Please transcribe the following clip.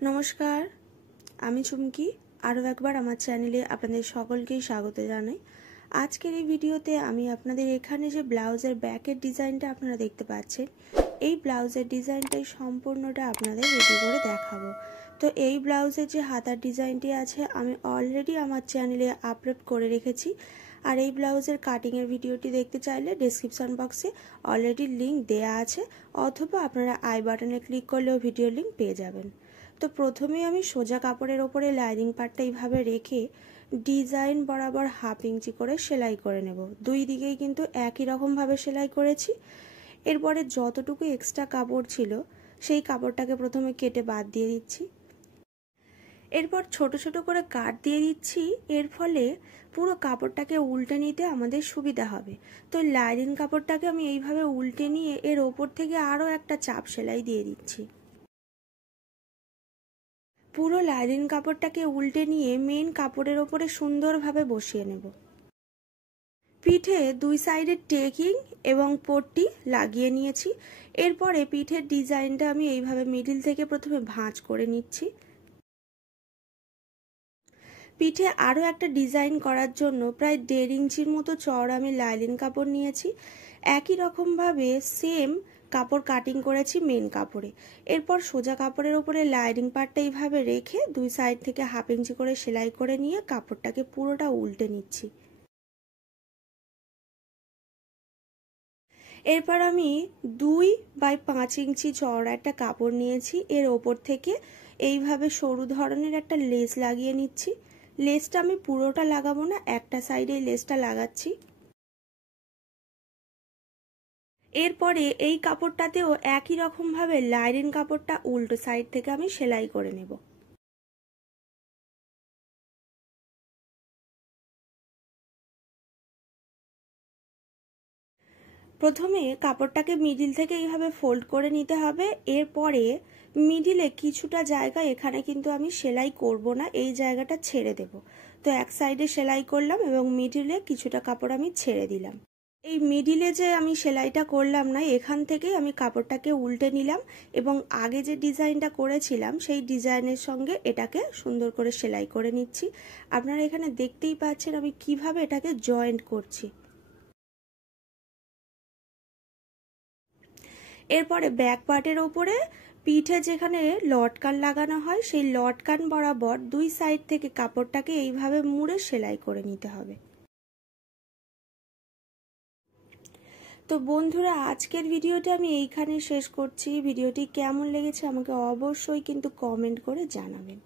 নমস্কার, আমি চুমকি। আরও একবার আমার চ্যানেলে আপনাদের সকলকেই স্বাগত জানাই। আজকের এই ভিডিওতে আমি আপনাদের এখানে যে ব্লাউজের ব্যাকের ডিজাইনটা আপনারা দেখতে পাচ্ছেন, এই ব্লাউজের ডিজাইনটাই সম্পূর্ণটা আপনাদের রেডি করে দেখাবো। তো এই ব্লাউজের যে হাতার ডিজাইনটি আছে আমি অলরেডি আমার চ্যানেলে আপলোড করে রেখেছি। আর এই ব্লাউজের কাটিংয়ের ভিডিওটি দেখতে চাইলে ডেসক্রিপশন বক্সে অলরেডি লিঙ্ক দেয়া আছে, অথবা আপনারা আই বাটনে ক্লিক করলেও ভিডিও লিঙ্ক পেয়ে যাবেন। তো প্রথমে আমি সোজা কাপড়ের ওপরে লাইনিং পার্টটা এইভাবে রেখে ডিজাইন বরাবর 1/2 ইঞ্চি করে সেলাই করে নেব। দুই দিকেই কিন্তু একই রকমভাবে সেলাই করেছি। এরপরে যতটুকু এক্সট্রা কাপড় ছিল সেই কাপড়টাকে প্রথমে কেটে বাদ দিয়ে দিচ্ছি। এরপর ছোট ছোট করে কাট দিয়ে দিচ্ছি। এর ফলে পুরো কাপড়টাকে উল্টে নিতে আমাদের সুবিধা হবে। তো লাইনিং কাপড়টাকে আমি এইভাবে উল্টে নিয়ে এর ওপর থেকে আরও একটা চাপ সেলাই দিয়ে দিচ্ছি। পুরো লাইনিং কাপড়টাকে উল্টে নিয়ে মেন কাপড়ের ওপরে সুন্দরভাবে বসিয়ে নেব। পিঠে দুই সাইডে টেকিং এবং পট্টি লাগিয়ে নিয়েছি। এরপরে পিঠের ডিজাইনটা আমি এইভাবে মিডিল থেকে প্রথমে ভাঁজ করে নিচ্ছি। পিঠে আরও একটা ডিজাইন করার জন্য প্রায় 1.5 ইঞ্চির মতো চওড়া আমি লাইনিং কাপড় নিয়েছি। একই রকমভাবে সেম কাপড় কাটিং করেছি মেন কাপড়ে। এরপর সোজা কাপড়ের উপরে লাইনিং পার্টটা এইভাবে রেখে দুই সাইড থেকে 1/2 ইঞ্চি করে সেলাই করে নিয়ে কাপড়টাকে পুরোটা উল্টে নিচ্ছি। এরপর আমি 2/5 ইঞ্চি চওড়া একটা কাপড় নিয়েছি। এর ওপর থেকে এইভাবে সরু ধরনের একটা লেস লাগিয়ে নিচ্ছি। লেসটা আমি পুরোটা লাগাবো না, একটা সাইডে লেসটা লাগাচ্ছি। এরপরে এই কাপড়টাতেও একই রকমভাবে লাইনিং কাপড়টা উল্টো সাইড থেকে আমি সেলাই করে নেব। প্রথমে কাপড়টাকে মিডিল থেকে এইভাবে ফোল্ড করে নিতে হবে। এরপরে মিডিলে কিছুটা জায়গা এখানে কিন্তু আমি সেলাই করব না, এই জায়গাটা ছেড়ে দেব। তো এক সাইডে সেলাই করলাম এবং মিডিলে কিছুটা কাপড় আমি ছেড়ে দিলাম। এই মিডিলে যে আমি সেলাইটা করলাম না, এখান থেকেই আমি কাপড়টাকে উল্টে নিলাম এবং আগে যে ডিজাইনটা করেছিলাম সেই ডিজাইনের সঙ্গে এটাকে সুন্দর করে সেলাই করে নিচ্ছি। আপনারা এখানে দেখতেই পাচ্ছেন আমি কিভাবে এটাকে জয়েন্ট করছি। এরপরে ব্যাক পার্টের ওপরে পিঠে যেখানে লটকান লাগানো হয় সেই লটকান বরাবর দুই সাইড থেকে কাপড়টাকে এইভাবে মুড়ে সেলাই করে নিতে হবে। তো বন্ধুরা, আজকের ভিডিওটা আমি এইখানে শেষ করছি। ভিডিওটি কেমন লেগেছে আমাকে অবশ্যই কিন্তু কমেন্ট করে জানাবেন।